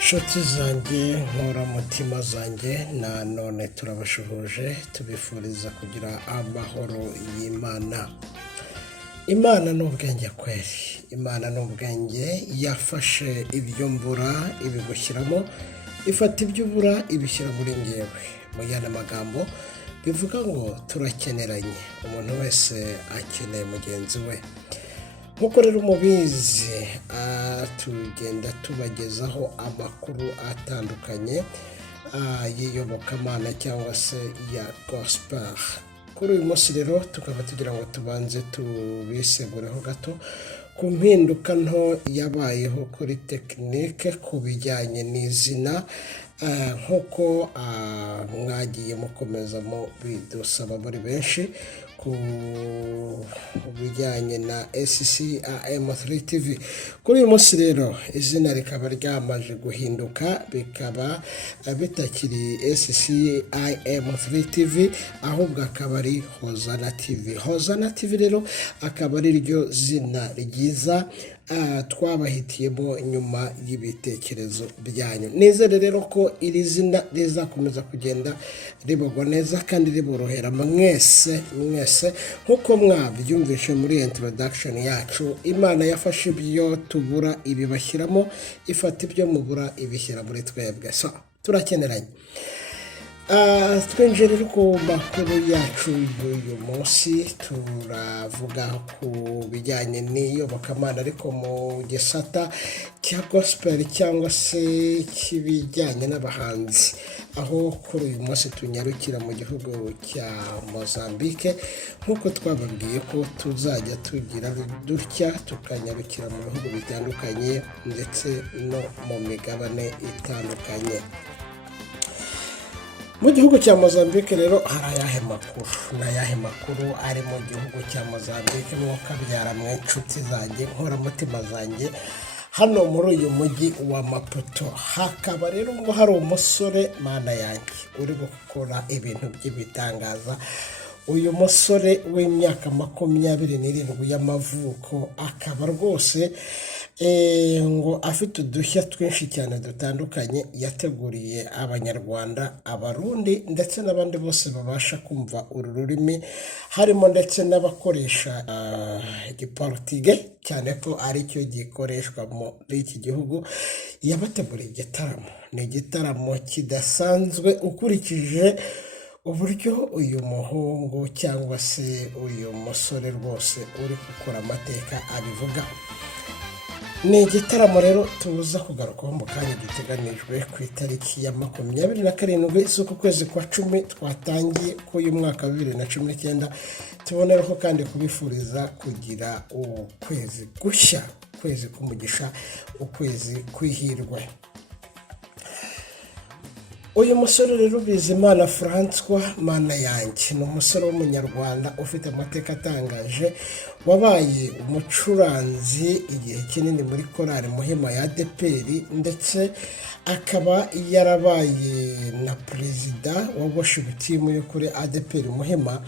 inshuti zanjye nkoramutima zanjye nanone turabashuhuje tubifuriza kugira amahoro y'Imana. Imana ni ubwenge kweri, Imana ni ubwenge. Yafashe ibyo mbura ibigushyiramo, ifata ibyo ubura ibishyira muri ngewe. Mu yandi magambo bivuga ngo turakeneranye, umuntu wese akeneye mugenzi we. Nk'uko rero mubizi, tugenda tubagezaho amakuru atandukanye y'iyobokamana cyangwa se ya gospel. Kuri uyu munsi rero tukaba tugira ngo tubanze tubisegureho gato ku mpinduka nto yabayeho kuri tekinike ku bijyanye n'izina, nk'uko mwagiye mukomeza bidusaba muri benshi ku bijyanye na SCIM3 TV. Kuri uyu munsi rero izina rikaba ryamaje guhinduka, bikaba bitakiri SCIM3 TV, ahubwo akaba ari Hozana TV. Hozana TV rero akaba ari ryo zina ryiza twabahitiyemo nyuma y'ibitekerezo byanyu. Nizere rero ko iri zina rizakomeza kugenda ribogwa neza kandi riborohera mwese nk'uko mwabyumvishe muri introduction yacu. Imana yafashe ibyo tubura ibibashyiramo, ifata ibyo mubura ibishyira muri twebwe. So turakeneranye. Twinjire ku makuru yacu y'uyu munsi. Turavuga ku bijyanye n'iyobokamana ariko mu gisata cya gospel cyangwa se kibijyanye n'abahanzi, aho kuri uyu munsi tunyarukira mu gihugu cya Mozambique. Nk'uko twababwiye ko tuzajya tugira dutya tukanyarukira mu bihugu bitandukanye ndetse no mu migabane itandukanye. Mu gihugu cya Mozambique rero hari ayahe makuru ari mu gihugu cya Mozambique mwuka byaramwe inshuti zanjye nkoramutima zanjye hano muri uyu mujyi wa Maputo. Hakaba rero ngo hari umusore mana yanjye uri gukora ibintu by'ibitangaza. Uyu musore w'imyaka 27 y'amavuko akaba rwose ngo afite udushya twinshi cyane dutandukanye yateguriye Abanyarwanda, Abarundi ndetse n'abandi bose babasha kumva uru rurimi, harimo ndetse n'abakoresha igiportige cyane ko ari cyo gikoreshwa muri iki gihugu. Yabateguriye igitaramo, ni igitaramo kidasanzwe ukurikije uburyo uyu muhungu cyangwa se uyu musore rwose uri gukora amateka abivuga. Ni igitaramo rero tuza kugarukaho mu kanya giteganijwe ku itariki ya 27 z'uku kwezi kwa 10 twatangiye k'uyu mwaka wa 2019. Tuboneraho kandi kubifuriza kugira ukwezi gushya, ukwezi k'umugisha, ukwezi kwihirwe. Uyu musore rero Bizimana Francois mana yanjye ni umusore w'umunyarwanda ufite amateka atangaje, wabaye umucuranzi igihe kinini muri korali Muhima ya ADEPR ndetse akaba yarabaye na perezida wa worship team yo kuri ADEPR Muhima.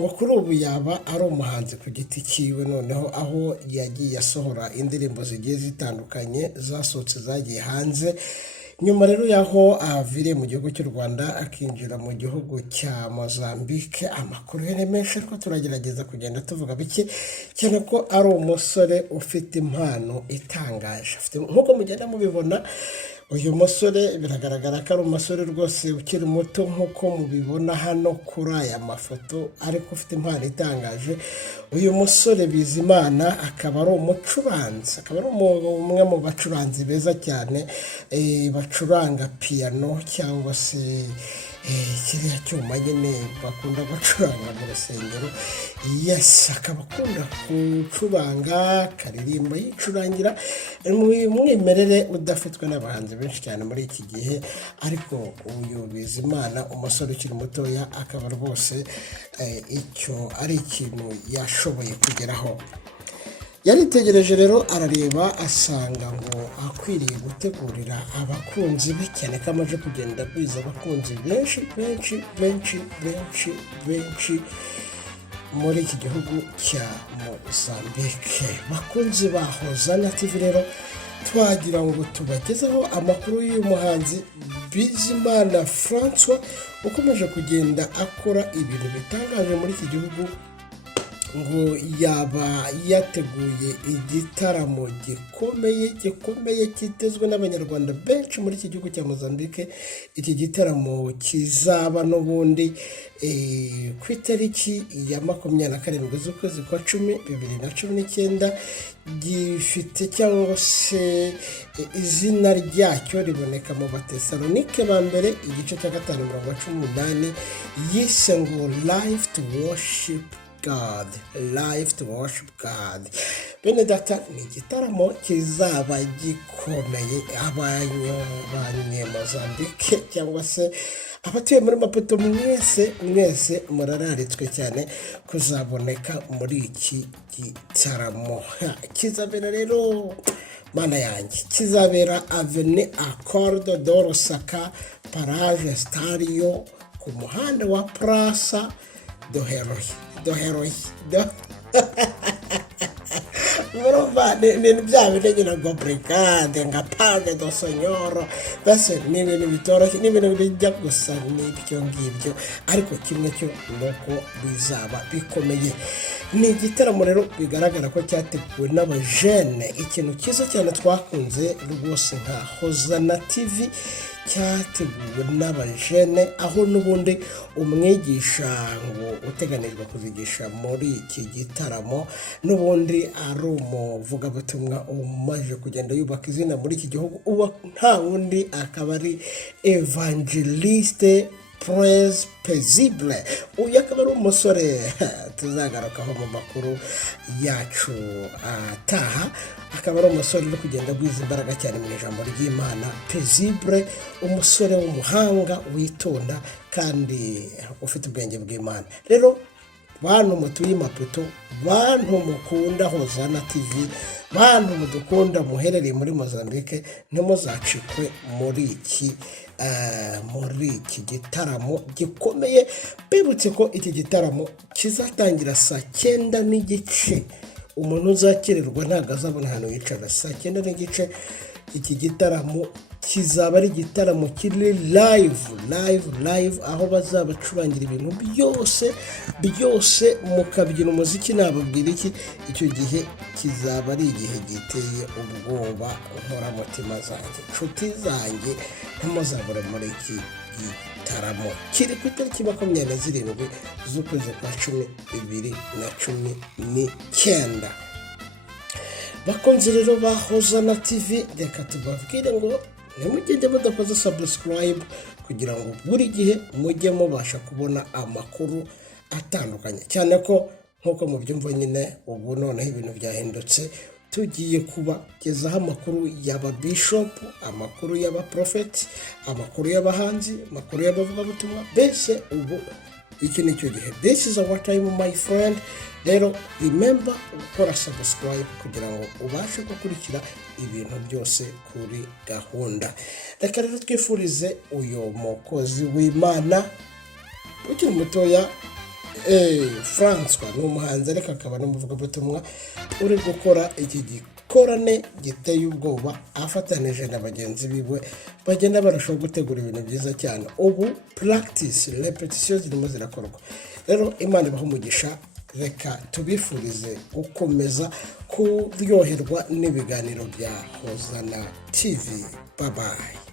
Ngo kuri ubu yaba ari umuhanzi ku giti cyiwe, noneho aho yagiye asohora indirimbo zigiye zitandukanye zasohotse zagiye hanze. Nyuma rero yaho avire mu gihugu cy'u Rwanda akinjira mu gihugu cya Mozambique. Amakuru ye menshi ariko turagerageza kugenda tuvuga bike cyane ko ari umusore ufite impano itangaje. Nk'uko mugenda mubibona, uyu musore biragaragara ko ari umusore rwose ukiri muto nk'uko mubibona hano kuri aya mafoto, ariko ufite impano itangaje. Uyu musore Bizimana akaba ari umucuranzi, akaba ari umwe mu bacuranzi beza cyane bacuranga piano cyangwa se kiriya cyuma nyine bakunda gucuranga mu rusengero. Yes, akaba akunda gucuranga, karirimba yicurangira umwimerere udafitwe n'abahanzi benshi cyane muri iki gihe. Ariko uyu Bizimana umusore ukiri mutoya akaba rwose icyo ari ikintu yashoboye kugeraho. yaritegereje rero arareba asanga ngo akwiriye gutegurira abakunzi be, cyane ko amaze kugenda agwiza abakunzi benshi muri iki gihugu cya Mozambique. Bakunzi ba Hozana TV rero twagira ngo tubagezeho amakuru y'umuhanzi Bizimana Francois ukomeje kugenda akora ibintu bitangaje muri iki gihugu, ngo yaba yateguye igitaramo gikomeye kitezwe n'abanyarwanda benshi muri iki gihugu cya Mozambique. Iki gitaramo kizaba n'ubundi ku itariki ya 27 z'ukwezi kwa 10 2019. Gifite cyangwa se izina ryacyo riboneka mu Batesalonike ba mbere igice cya 5:18 yise ngo Live to Worship God. Bene data, ni igitaramo kizaba gikomeye. Abanyamozambique cyangwa se abatuye muri Maputo mwese murararitswe cyane kuzaboneka muri iki gitaramo. Kizabera rero mana yanjye, kizabera Avenue Acordo do Lusaka Parage Stadio ku muhanda wa Praça do Herói. Murumva ni bya bintu nyina ngo brigade nga Padre do Senhor, base ni ibintu bitoroshye, ni ibintu bijya gusa n'ibyo ngibyo, ariko kimwe cyo nuko bizaba bikomeye. Ni igitaramo rero bigaragara ko cyateguwe n'abajene, ikintu cyiza cyane twakunze rwose nka Hozana TV, cyateguwe n'abajene, aho n'ubundi umwigisha ngo uteganijwe kuzigisha muri iki gitaramo n'ubundi ari umuvugabutumwa umaze kugenda yubaka izina muri iki gihugu, uba nta wundi akaba ari Evangeliste Praise Paisible. Uyu akaba ari umusore tuzagarukaho mu makuru yacu ataha. Akaba ari umusore uri kugenda agwiza imbaraga cyane mu ijambo ry'Imana. Paisible, umusore w'umuhanga witonda kandi ufite ubwenge bw'Imana. Rero bantu mutuye Maputo, bantu mukunda Hozana TV, bantu mudukunda muherereye muri Mozambique, ntimuzacikwe muri iki gitaramo gikomeye. Bibutse ko iki gitaramo kizatangira saa 9:30. Umuntu uzakererwa ntabwo azabona ahantu yicara. Saa 9:30 iki gitaramo kizaba ari igitaramo kiri live, aho bazabacurangira ibintu byose mukabyina umuziki. Nababwira icyo gihe kizaba ari igihe giteye ubwoba. Nkoramutima zanjye, nshuti zanjye, ntimuzabure muri iki gitaramo. Kiri ku itariki 27 z'ukwezi kwa 10 2019. Bakunzi rero ba Hozana TV, reka tubabwire ngo nimugende mudakoze subscribe kugira ngo buri gihe mujye mubasha kubona amakuru atandukanye, cyane ko nkuko mubyumva nyine ubu noneho ibintu byahindutse. Tugiye kubagezaho amakuru y'ababishop, amakuru y'abaprofeti, amakuru y'abahanzi, amakuru y'abavugabutumwa. Mbese ubu iki ni cyo gihe. This is our time my friend. Rero remember gukora subscribe kugira ngo ubashe gukurikira ibintu byose kuri gahunda. Reka rero twifurize uyu mukozi w'Imana ukiri mutoya Francois, ni umuhanzi ariko akaba n'umuvugabutumwa uri gukora iki gikorane giteye ubwoba, afatanije na bagenzi biwe bagenda barushaho gutegura ibintu byiza cyane. Ubu repetition zirimo zirakorwa. Rero Imana ibahe umugisha. Reka tubifurize gukomeza kuryoherwa n'ibiganiro bya Hozana TV. Bye bye.